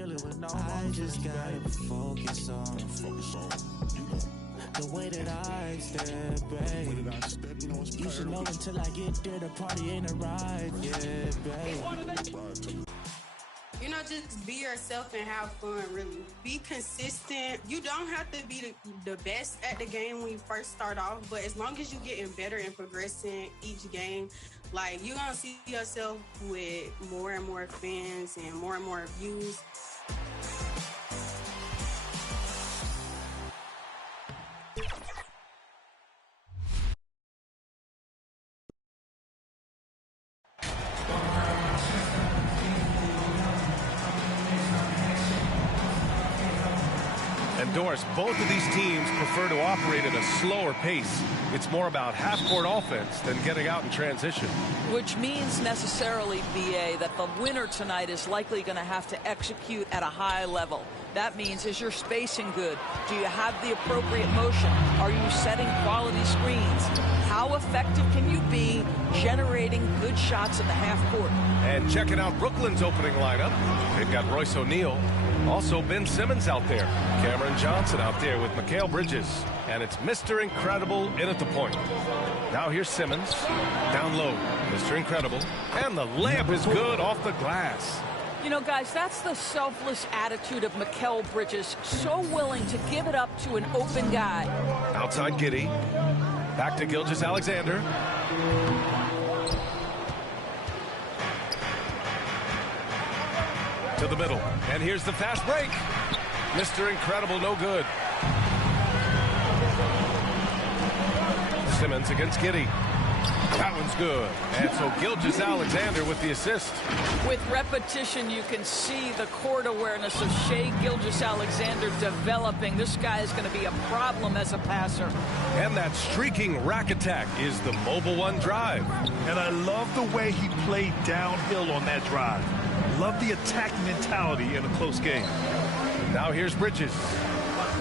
dealing with no I just gotta focus on the way that I step, babe. You should know until I get there, the party ain't arrived yet, babe. You know, just be yourself and have fun, really. Be consistent. You don't have to be the best at the game when you first start off, but as long as you're getting better and progressing each game, like, you're going to see yourself with more and more fans and more views. Doris, both of these teams prefer to operate at a slower pace. It's more about half-court offense than getting out in transition. Which means necessarily, BA, that the winner tonight is likely going to have to execute at a high level. That means, is your spacing good? Do you have the appropriate motion? Are you setting quality screens? How effective can you be generating good shots in the half court? And checking out Brooklyn's opening lineup, they've got Royce O'Neal. Also, Ben Simmons out there. Cameron Johnson out there with Mikal Bridges. And it's Mr. Incredible in at the point. Now here's Simmons. Down low. Mr. Incredible. And the layup is good off the glass. You know, guys, that's the selfless attitude of Mikal Bridges. So willing to give it up to an open guy. Outside Giddey. Back to Gilgeous-Alexander. To the middle. And here's the fast break. Mr. Incredible, no good. Simmons against Giddey. That one's good. And so Gilgeous-Alexander with the assist. With repetition, you can see the court awareness of Shai Gilgeous-Alexander developing. This guy is going to be a problem as a passer. And that streaking rack attack is the Mobile One drive. And I love the way he played downhill on that drive. Love the attack mentality in a close game. Now here's Bridges.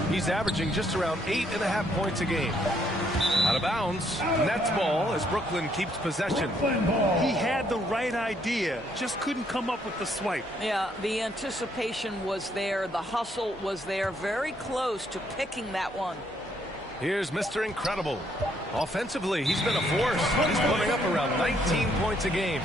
He's averaging just around 8.5 points a game. Out of bounds. Nets ball as Brooklyn keeps possession. He had the right idea, just couldn't come up with the swipe. Yeah, the anticipation was there. The hustle was there. Very close to picking that one. Here's Mr. Incredible. Offensively, he's been a force. He's putting up around 19 points a game.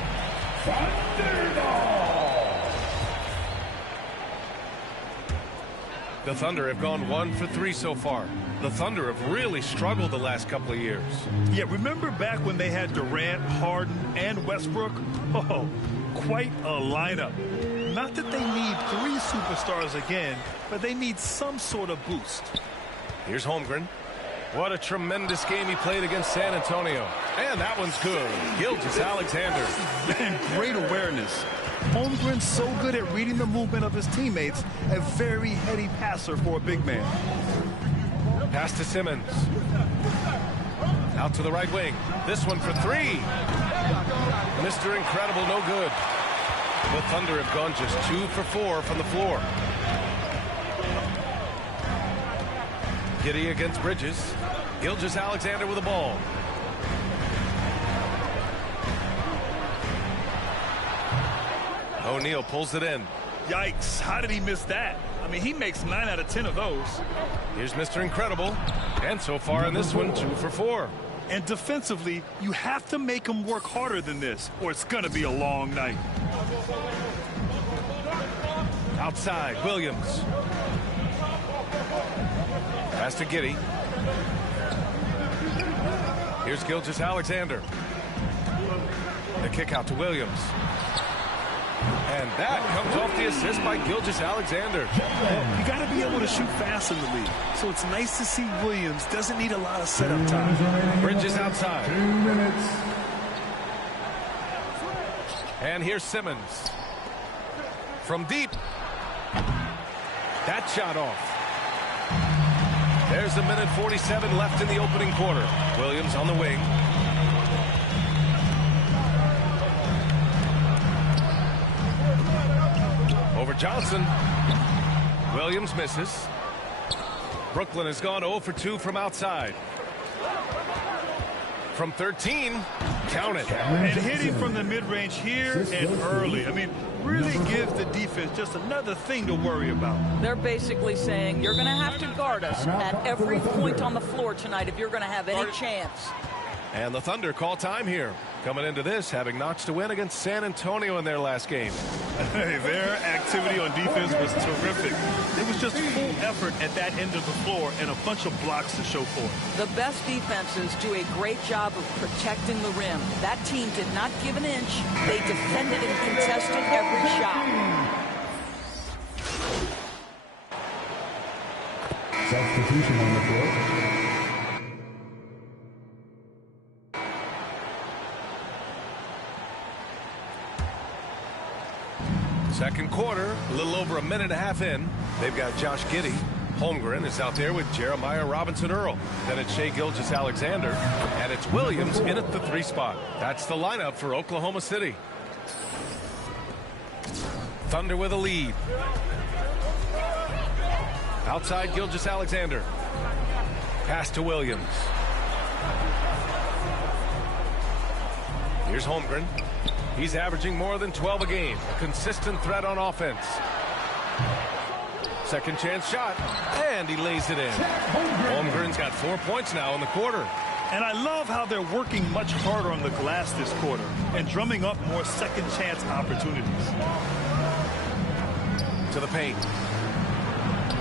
The Thunder have gone 1 for 3 so far. The Thunder have really struggled the last couple of years. Yeah, remember back when they had Durant, Harden, and Westbrook? Oh, quite a lineup. Not that they need 3 superstars again, but they need some sort of boost. Here's Holmgren. What a tremendous game he played against San Antonio. And that one's good. Gilgeous-Alexander. Man, great awareness. Holmgren's so good at reading the movement of his teammates, a very heady passer for a big man. Pass to Simmons. Out to the right wing. This one for 3. Mr. Incredible, no good. The Thunder have gone just 2 for 4 from the floor. Giddey against Bridges. Gilgeous-Alexander with the ball. O'Neal pulls it in. Yikes, how did he miss that? I mean, he makes 9 out of 10 of those. Here's Mr. Incredible. And so far in this one, 2 for 4. And defensively, you have to make him work harder than this, or it's going to be a long night. Outside, Williams. Pass to Giddey. Here's Gilgeous-Alexander. The kick out to Williams. And that comes off the assist by Gilgeous-Alexander. Well, you got to be able to shoot fast in the league. So it's nice to see Williams doesn't need a lot of setup time. Bridges outside. 2 minutes. And here's Simmons. From deep. That shot off. There's 1:47 left in the opening quarter. Williams on the wing. Over Johnson. Williams misses. Brooklyn has gone 0 for 2 from outside. from 13. Count it. And hitting from the mid-range here and early. I mean, really gives the defense just another thing to worry about. They're basically saying you're going to have to guard us at every point on the floor tonight if you're going to have any chance. And the Thunder call time here. Coming into this, having notched a win against San Antonio in their last game. Hey, their activity on defense was terrific. It was just full effort at that end of the floor and a bunch of blocks to show for it. The best defenses do a great job of protecting the rim. That team did not give an inch. They defended and contested every shot. Substitution on the floor. Second quarter, a little over a minute and a half in. They've got Josh Giddey. Holmgren is out there with Jeremiah Robinson-Earl. Then it's Shai Gilgeous-Alexander. And it's Williams in at the 3 spot. That's the lineup for Oklahoma City. Thunder with a lead. Outside Gilgeous-Alexander. Pass to Williams. Here's Holmgren. He's averaging more than 12 a game. A consistent threat on offense. Second chance shot. And he lays it in. Holmgren's got 4 points now in the quarter. And I love how they're working much harder on the glass this quarter and drumming up more second chance opportunities. To the paint.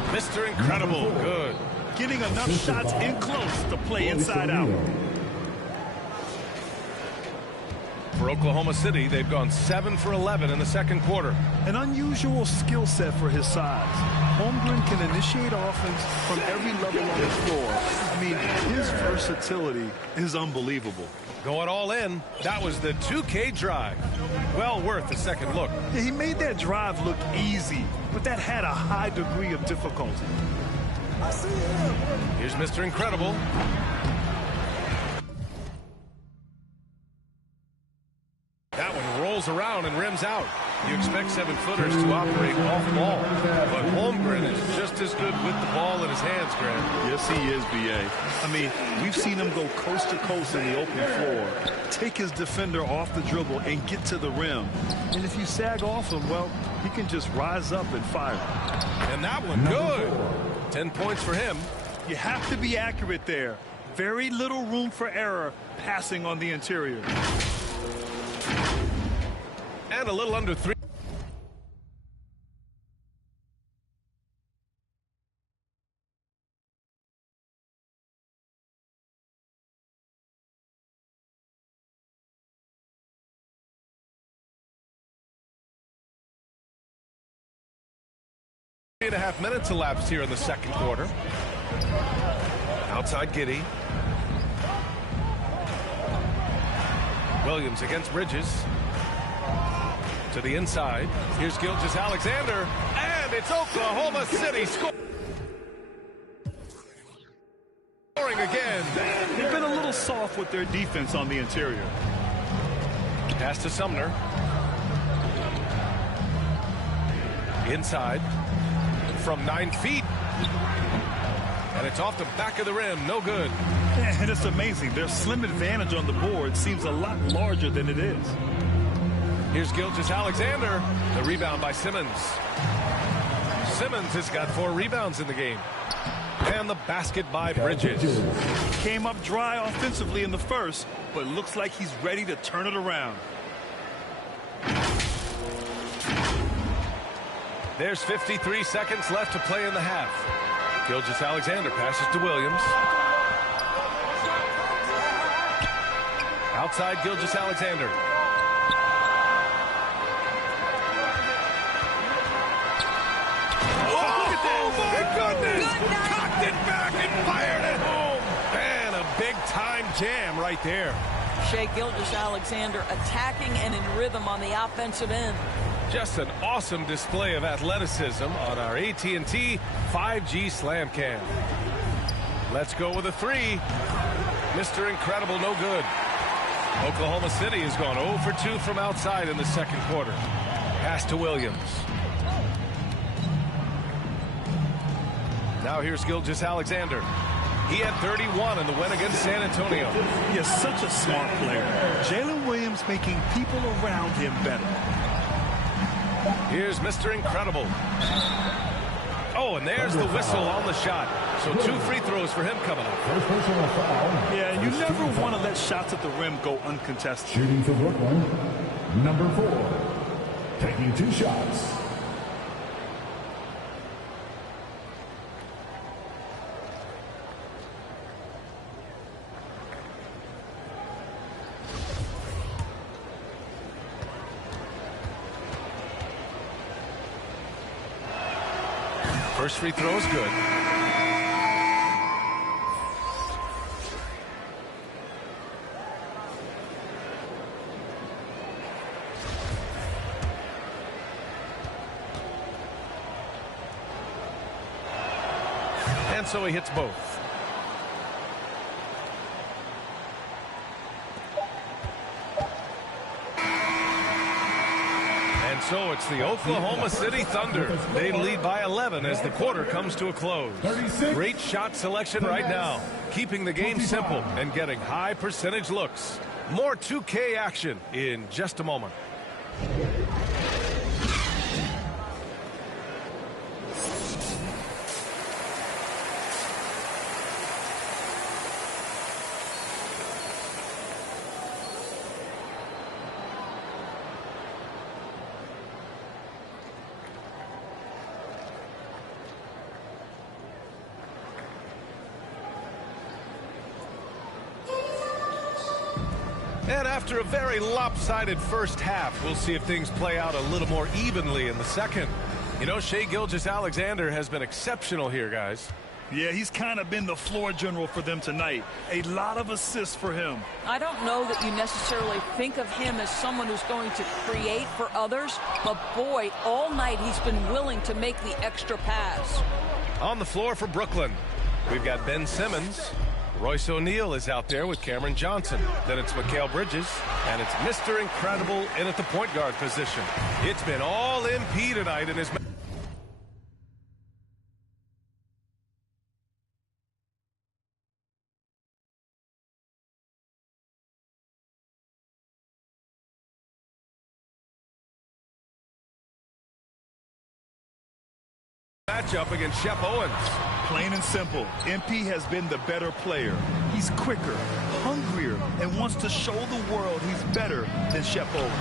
Mr. Incredible. Good. Getting enough shots in close to play inside out. For Oklahoma City, they've gone 7 for 11 in the second quarter. An unusual skill set for his size. Holmgren can initiate offense from every level on the floor. I mean, his versatility is unbelievable. Going all in, that was the 2K drive. Well worth a second look. Yeah, he made that drive look easy, but that had a high degree of difficulty. Here's Mr. Incredible. That one rolls around and rims out. You expect 7-footers to operate off ball, but Holmgren is just as good with the ball in his hands, Grant. Yes, he is, B.A. I mean, we've seen him go coast to coast in the open floor, take his defender off the dribble and get to the rim. And if you sag off him, well, he can just rise up and fire. And that one, good. 10 points for him. You have to be accurate there. Very little room for error passing on the interior. And a little under 3. Three and a half minutes elapsed here in the second quarter. Outside Giddey. Williams against Bridges. To the inside. Here's Gilgeous-Alexander. And it's Oklahoma City scoring again. They've been a little soft with their defense on the interior. Pass to Sumner. Inside. From 9 feet. And it's off the back of the rim. No good. And it's amazing. Their slim advantage on the board seems a lot larger than it is. Here's Gilgeous-Alexander. The rebound by Simmons. Simmons has got 4 rebounds in the game. And the basket by Bridges. Came up dry offensively in the first, but looks like he's ready to turn it around. There's 53 seconds left to play in the half. Gilgeous-Alexander passes to Williams. Outside Gilgeous-Alexander. Cocked it back and fired it home. And a big-time jam right there. Shai Gilgeous-Alexander attacking and in rhythm on the offensive end. Just an awesome display of athleticism on our AT&T 5G Slam Cam. Let's go with a 3. Mr. Incredible, no good. Oklahoma City has gone 0 for 2 from outside in the second quarter. Pass to Williams. Now here's Gilgeous-Alexander. He had 31 in the win against San Antonio. He is such a smart player. Jalen Williams making people around him better. Here's Mr. Incredible. Oh, and there's the whistle on the shot. So 2 free throws for him coming up. Yeah, you never want to let shots at the rim go uncontested. Shooting for Brooklyn, number 4. Taking 2 shots. First free throw is good. And so he hits both. So it's the Oklahoma City Thunder. They lead by 11 as the quarter comes to a close. Great shot selection right now, keeping the game simple and getting high percentage looks. More 2K action in just a moment. And after a very lopsided first half, we'll see if things play out a little more evenly in the second. You know, Shai Gilgeous-Alexander has been exceptional here, guys. Yeah, he's kind of been the floor general for them tonight. A lot of assists for him. I don't know that you necessarily think of him as someone who's going to create for others, but boy, all night he's been willing to make the extra pass. On the floor for Brooklyn, we've got Ben Simmons. Royce O'Neal is out there with Cameron Johnson. Then it's Mikal Bridges, and it's Mr. Incredible in at the point guard position. It's been all MP tonight in his matchup against Shep Owens. Plain and simple, MP has been the better player. He's quicker, hungrier, and wants to show the world he's better than Shep Owens.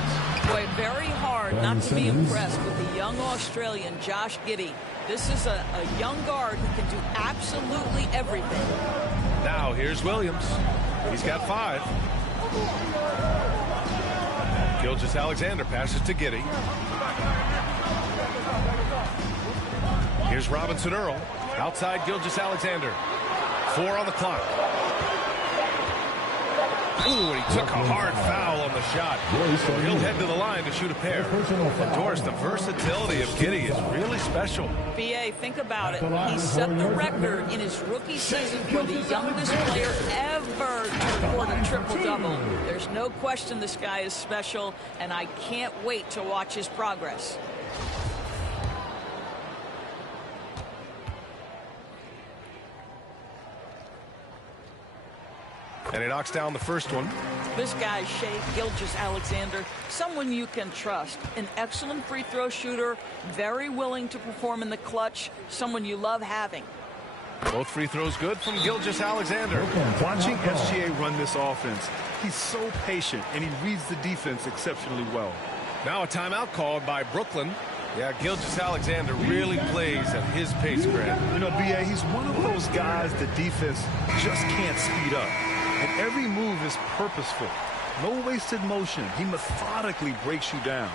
Boy, very hard not to be impressed with the young Australian Josh Giddey. This is a young guard who can do absolutely everything. Now here's Williams. He's got 5. Gilgeous-Alexander passes to Giddey. Here's Robinson Earl. Outside Gilgeous-Alexander. 4 on the clock. Ooh, he took a hard foul on the shot. So he'll head to the line to shoot a pair. Of course, the versatility of Giddey is really special. BA, think about it. He set the record in his rookie season for the youngest player ever to record a triple-double. There's no question this guy is special, and I can't wait to watch his progress. And he knocks down the first one. This guy, Shai Gilgeous-Alexander, someone you can trust. An excellent free throw shooter, very willing to perform in the clutch, someone you love having. Both free throws good from Gilgeous-Alexander. Watching SGA run this offense, he's so patient, and he reads the defense exceptionally well. Now a timeout called by Brooklyn. Yeah, Gilgeous-Alexander really plays at his pace, Grant. You know, BA, he's one of those guys the defense just can't speed up. And every move is purposeful. No wasted motion. He methodically breaks you down.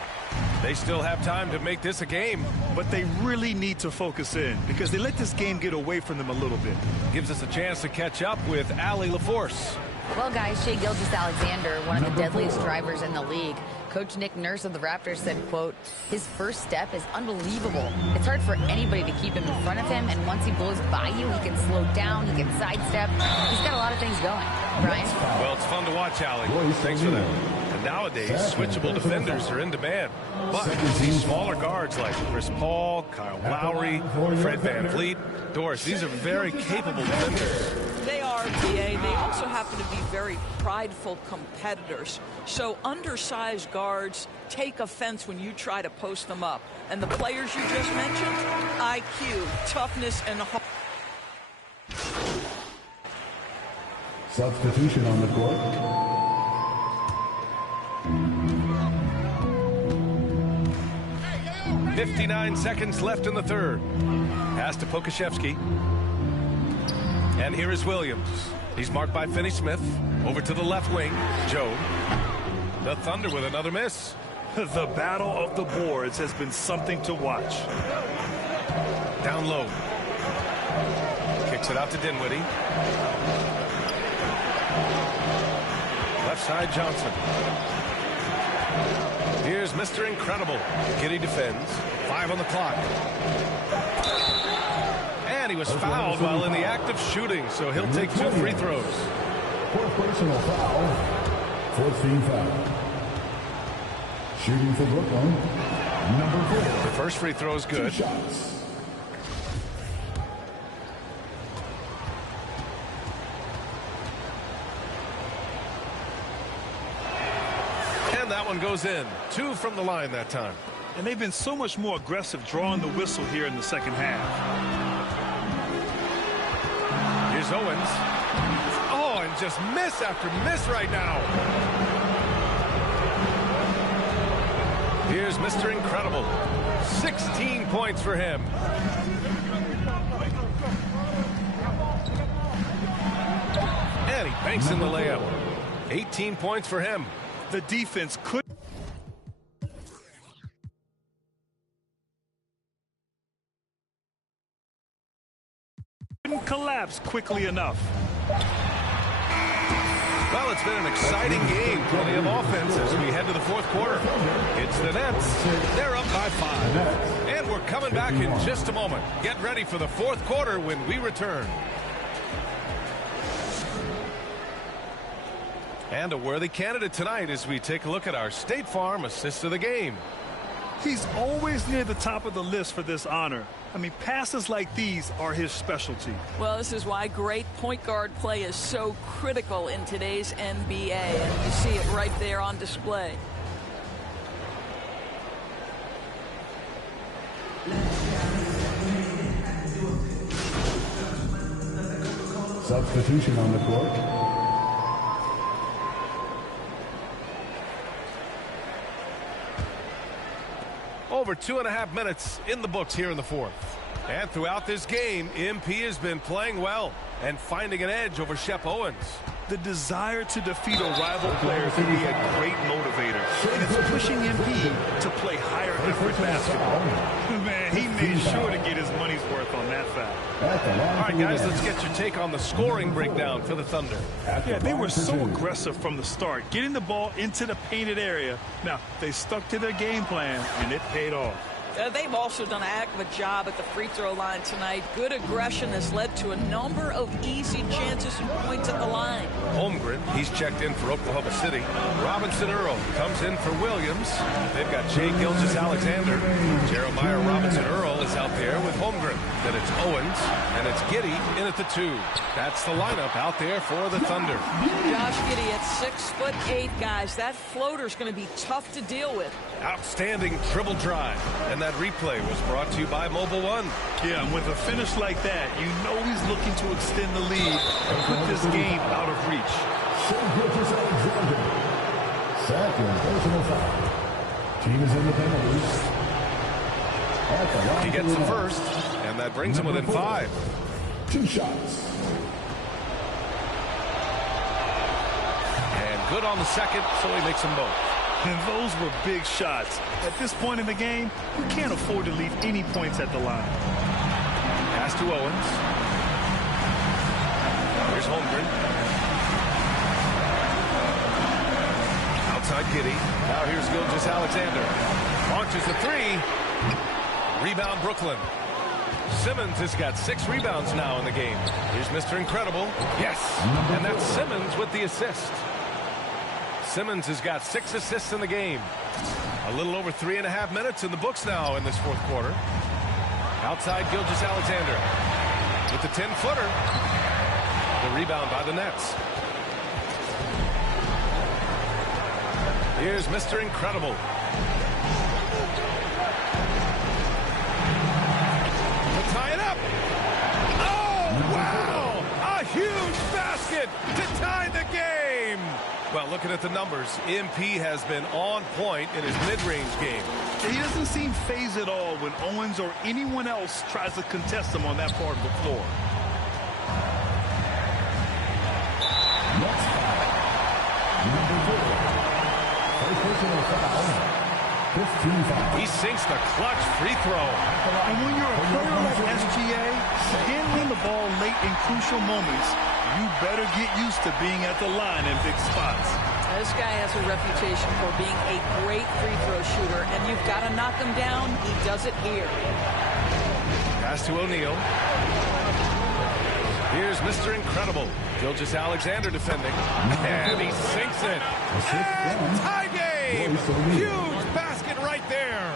They still have time to make this a game. But they really need to focus in because they let this game get away from them a little bit. Gives us a chance to catch up with Allie LaForce. Well, guys, Shai Gilgeous-Alexander, one of the deadliest drivers in the league. Coach Nick Nurse of the Raptors said, quote, his first step is unbelievable. It's hard for anybody to keep him in front of him, and once he blows by you, he can slow down, he can sidestep. He's got a lot of things going. Brian? Well, it's fun to watch, Allie. Thanks for that. And Nowadays, switchable defenders are in demand. But these smaller guards like Chris Paul, Kyle Lowry, Fred VanVleet, Doris, these are very capable defenders. They are, BA. They also happen to be very prideful competitors. So undersized guards take offense when you try to post them up. And the players you just mentioned, IQ, toughness, and heart. Substitution on the court. Hey, 59 seconds left in the third. Pass to Pokusevski. And here is Williams. He's marked by Finney Smith. Over to the left wing, Joe. The Thunder with another miss. The battle of the boards has been something to watch. Down low. Kicks it out to Dinwiddie. Left side, Johnson. Here's Mr. Incredible. Giddey defends. 5 on the clock. And he was fouled while in the act of shooting, so he'll take 2 free throws. Fourth personal foul. 14 foul. Shooting for Brooklyn, number 4. The first free throw is good. 2 shots. And that one goes in. 2 from the line that time. And they've been so much more aggressive drawing the whistle here in the second half. Here's Owens. Oh, and just miss after miss right now. Here's Mr. Incredible. 16 points for him. And he banks in the layup. 18 points for him. The defense couldn't collapse quickly enough. Well, it's been an exciting game. Plenty of offense as we head to the fourth quarter. It's the Nets. They're up by 5. And we're coming back in just a moment. Get ready for the fourth quarter when we return. And a worthy candidate tonight as we take a look at our State Farm assist of the game. He's always near the top of the list for this honor. I mean, passes like these are his specialty. Well, this is why great point guard play is so critical in today's NBA, and you see it right there on display. Substitution on the court. Over 2.5 minutes in the books here in the fourth. And throughout this game, MP has been playing well and finding an edge over Shep Owens. The desire to defeat a rival player can be a great motivator. And it's pushing MP to play higher effort basketball. Man, he made sure to get his money's worth on that foul. All right, guys, let's get your take on the scoring breakdown for the Thunder. Yeah, they were so aggressive from the start, getting the ball into the painted area. Now, they stuck to their game plan, and it paid off. They've also done a heck of a job at the free throw line tonight. Good aggression has led to a number of easy chances and points at the line. Holmgren, he's checked in for Oklahoma City. Robinson Earl comes in for Williams. They've got Jay Gilgeous-Alexander. Jeremiah Robinson Earl is out there with Holmgren. Then it's Owens, and it's Giddey in at the 2. That's the lineup out there for the Thunder. Josh Giddey at 6'8", guys. That floater's going to be tough to deal with. Outstanding dribble drive. And that replay was brought to you by Mobile One. Yeah, and with a finish like that, you know he's looking to extend the lead and put this game out of reach. Second personal foul. Team is in the penalties. He gets the first, and that brings him within 5. 2 shots. And good on the second, so he makes them both. And those were big shots. At this point in the game, you can't afford to leave any points at the line. Pass to Owens. Here's Holmgren. Outside Giddey. Now here's Gilgeous-Alexander. Launches the 3. Rebound Brooklyn. Simmons has got 6 rebounds now in the game. Here's Mr. Incredible. Yes. And that's Simmons with the assist. Simmons has got 6 assists in the game. A little over 3.5 minutes in the books now in this fourth quarter. Outside Gilgeous-Alexander with the 10-footer. The rebound by the Nets. Here's Mr. Incredible. To tie it up. Oh, wow! A huge basket to tie the game. Well, looking at the numbers, MP has been on point in his mid-range game. He doesn't seem phased at all when Owens or anyone else tries to contest him on that part of the floor. Next foul. Number 4. First personal foul. 15 foul. He sinks the clutch free throw. And when you're a player like SGA, handling the ball late in crucial moments, you better get used to being at the line in big spots. This guy has a reputation for being a great free throw shooter, and you've got to knock him down. He does it here. Pass to O'Neal. Here's Mr. Incredible. Gilgeous-Alexander defending. And he sinks it. And tie game! Huge basket right there.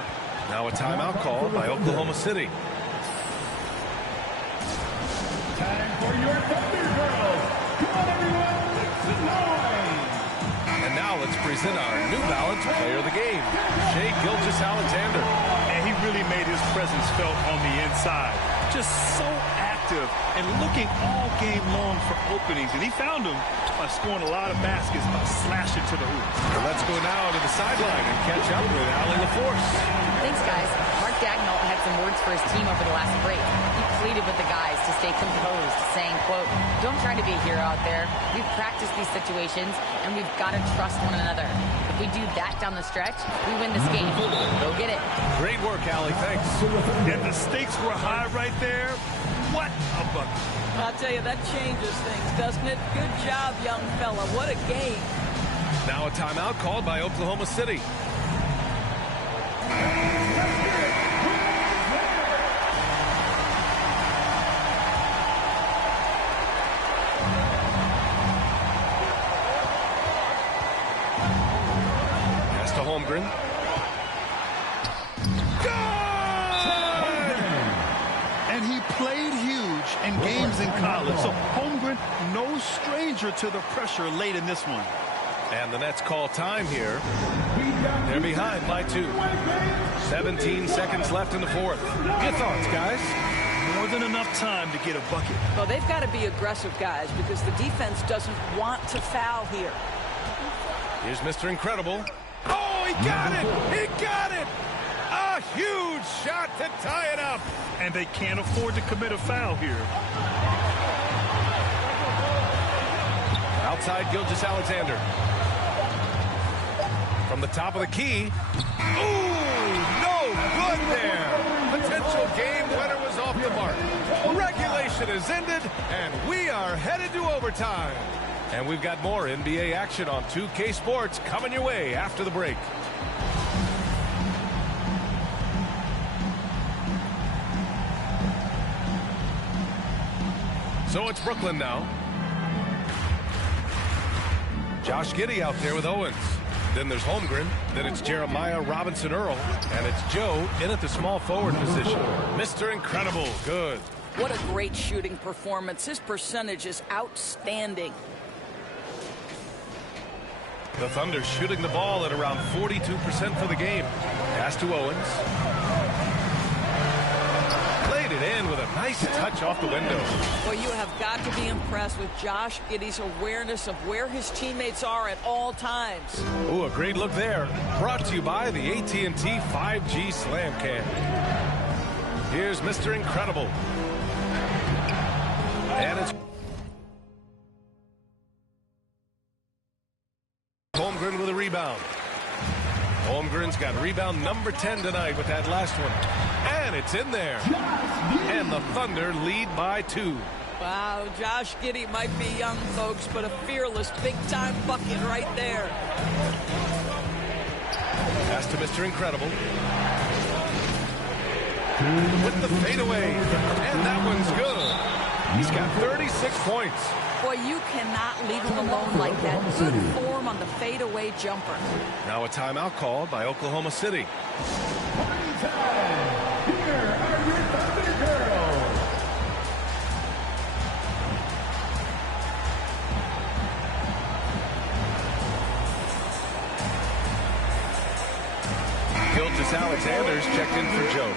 Now a timeout called by Oklahoma City. Time for your Thunder Girls. Come on, everyone. Make some noise. And now let's present our New Balance player of the game, Shai Gilgeous-Alexander. And he really made his presence felt on the inside. Just so active and looking all game long for openings. And he found them by scoring a lot of baskets by slashing to the hoop. And let's go now to the sideline and catch up with Allie LaForce. Thanks, guys. Mark Dagnall had some words for his team over the last break. He pleaded with the guys to stay composed, saying, quote, "Don't try to be a hero out there. We've practiced these situations, and we've got to trust one another. If we do that down the stretch, we win this game. Go get it." Great work, Allie. Thanks. And the stakes were high right there. What a bucket. I'll tell you, that changes things, doesn't it? Good job, young fella. What a game. Now a timeout called by Oklahoma City. Pass to Holmgren. And he played huge in games in college. So Holmgren, no stranger to the pressure late in this one. And the Nets call time here. They're behind by 2. 17 seconds left in the fourth. Your thoughts, guys? More than enough time to get a bucket. Well, they've got to be aggressive, guys, because the defense doesn't want to foul here. Here's Mr. Incredible. Oh, he got it! He got it! A huge shot to tie it up. And they can't afford to commit a foul here. Outside Gilgeous-Alexander. From the top of the key. Ooh, no good there. Potential game winner was off the mark. Regulation is ended, and we are headed to overtime. And we've got more NBA action on 2K Sports coming your way after the break. So it's Brooklyn now. Josh Giddey out there with Owens. Then there's Holmgren. Then it's Jeremiah Robinson-Earl. And it's Joe in at the small forward position. Mr. Incredible. Good. What a great shooting performance. His percentage is outstanding. The Thunder shooting the ball at around 42% for the game. Pass to Owens. Played it in with a nice touch off the window. Well, you have got to be impressed with Josh Giddey's awareness of where his teammates are at all times. Ooh, a great look there. Brought to you by the AT&T 5G Slam Cam. Here's Mr. Incredible. And it's Holmgren with a rebound. Holmgren's got rebound number 10 tonight with that last one. And it's in there. And the Thunder lead by 2. Wow, Josh Giddey might be young, folks, but a fearless big-time bucket right there. Pass to Mr. Incredible. With the fadeaway. And that one's good. He's got 36 points. Boy, you cannot leave him alone like that. Good form on the fadeaway jumper. Now a timeout called by Oklahoma City. Party time! Here are your Thunder Girls! Gilgeous-Alexander's checked in for Joe.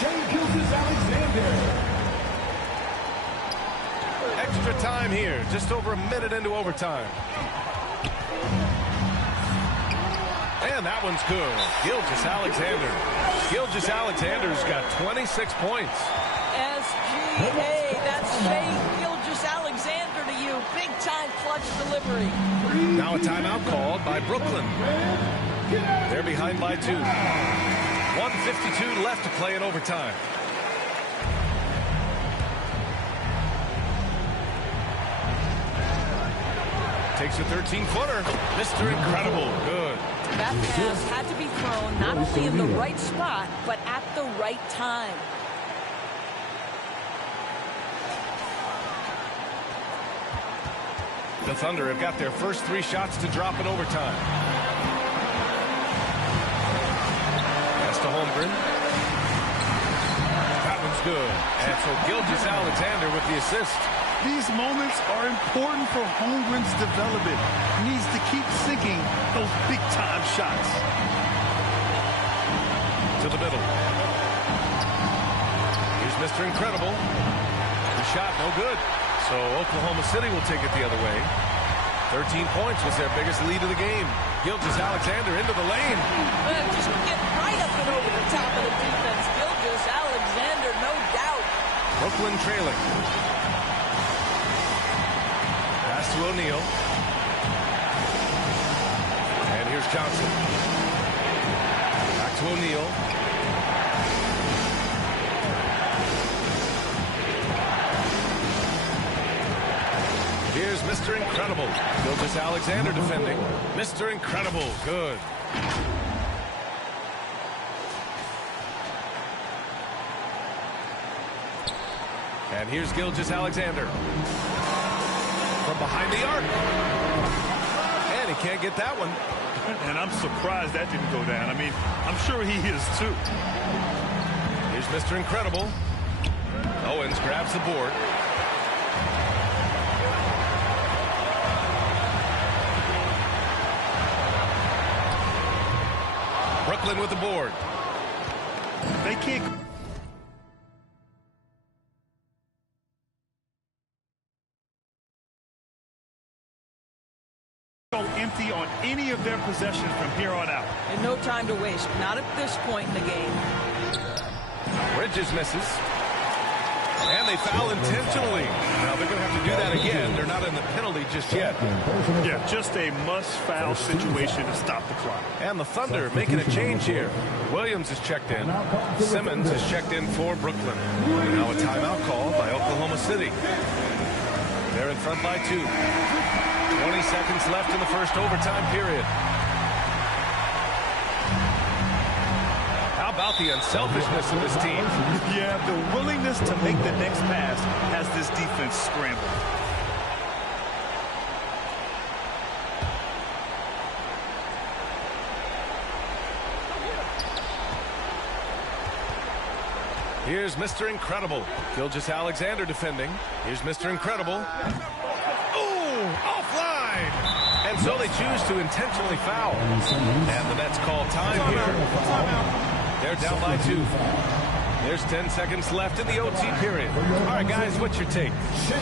Shai Gilgeous-Alexander. Extra time here, just over a minute into overtime. And that one's good. Gilgeous-Alexander. Gilgeous-Alexander's got 26 points. SGA, that's Shai Gilgeous-Alexander to you. Big time clutch delivery. Now a timeout called by Brooklyn. They're behind by 2. 1:52 left to play in overtime. Takes a 13-footer. Mr. Incredible. Good. That pass had to be thrown not only in the right spot, but at the right time. The Thunder have got their first 3 shots to drop in overtime. Pass to Holmgren. That one's good. And so Gilgeous-Alexander with the assist. These moments are important for Holmgren's development. He needs to keep sinking those big-time shots. To the middle. Here's Mr. Incredible. The shot, no good. So Oklahoma City will take it the other way. 13 points was their biggest lead of the game. Gilgeous-Alexander into the lane. Just get right up and over the top of the defense. Gilgeous-Alexander, no doubt. Brooklyn trailing. Pass to O'Neal. And here's Johnson. Back to O'Neal. Here's Mr. Incredible. Gilgeous-Alexander defending. Mr. Incredible. Good. And here's Gilgeous-Alexander. From behind the arc. And he can't get that one. And I'm surprised that didn't go down. I mean, I'm sure he is too. Here's Mr. Incredible. Owens grabs the board. Brooklyn with the board. They can't go empty on any of their possessions from here on out. And no time to waste. Not at this point in the game. Bridges misses. And they foul intentionally. Now they're going to have to do that again. They're not in the penalty just yet. Yeah, just a must-foul situation to stop the clock. And the Thunder making a change here. Williams is checked in. Simmons is checked in for Brooklyn. Now a timeout call by Oklahoma City. They're in front by 2. 20 seconds left in the first overtime period. How about the unselfishness of this team? Yeah, the willingness to make the next pass has this defense scrambled. Here's Mr. Incredible. Gilgeous-Alexander defending. Here's Mr. Incredible. Offline! And so they choose to intentionally foul. And the Nets call time here. They're down by 2. There's 10 seconds left in the OT period. All right, guys, what's your take?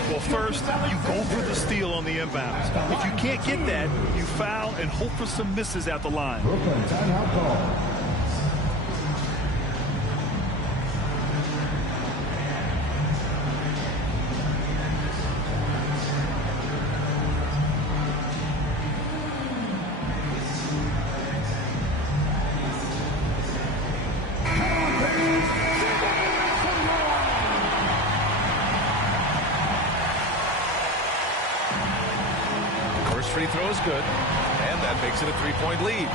Well, first, you go for the steal on the inbounds. If you can't get that, you foul and hope for some misses at the line. Brooklyn timeout call. Free throw is good, and that makes it a 3-point lead.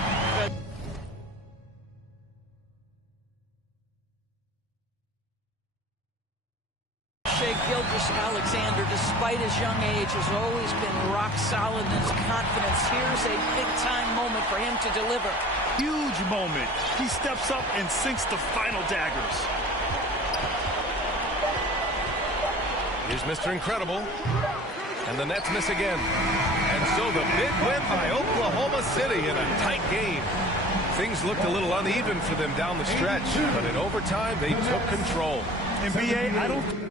Shai Shai Gilgeous-Alexander, despite his young age, has always been rock solid in his confidence. Here's a big-time moment for him to deliver. Huge moment. He steps up and sinks the final daggers. Here's Mr. Incredible. And the Nets miss again. And so the big win by Oklahoma City in a tight game. Things looked a little uneven for them down the stretch, but in overtime, they took control. And BA, I don't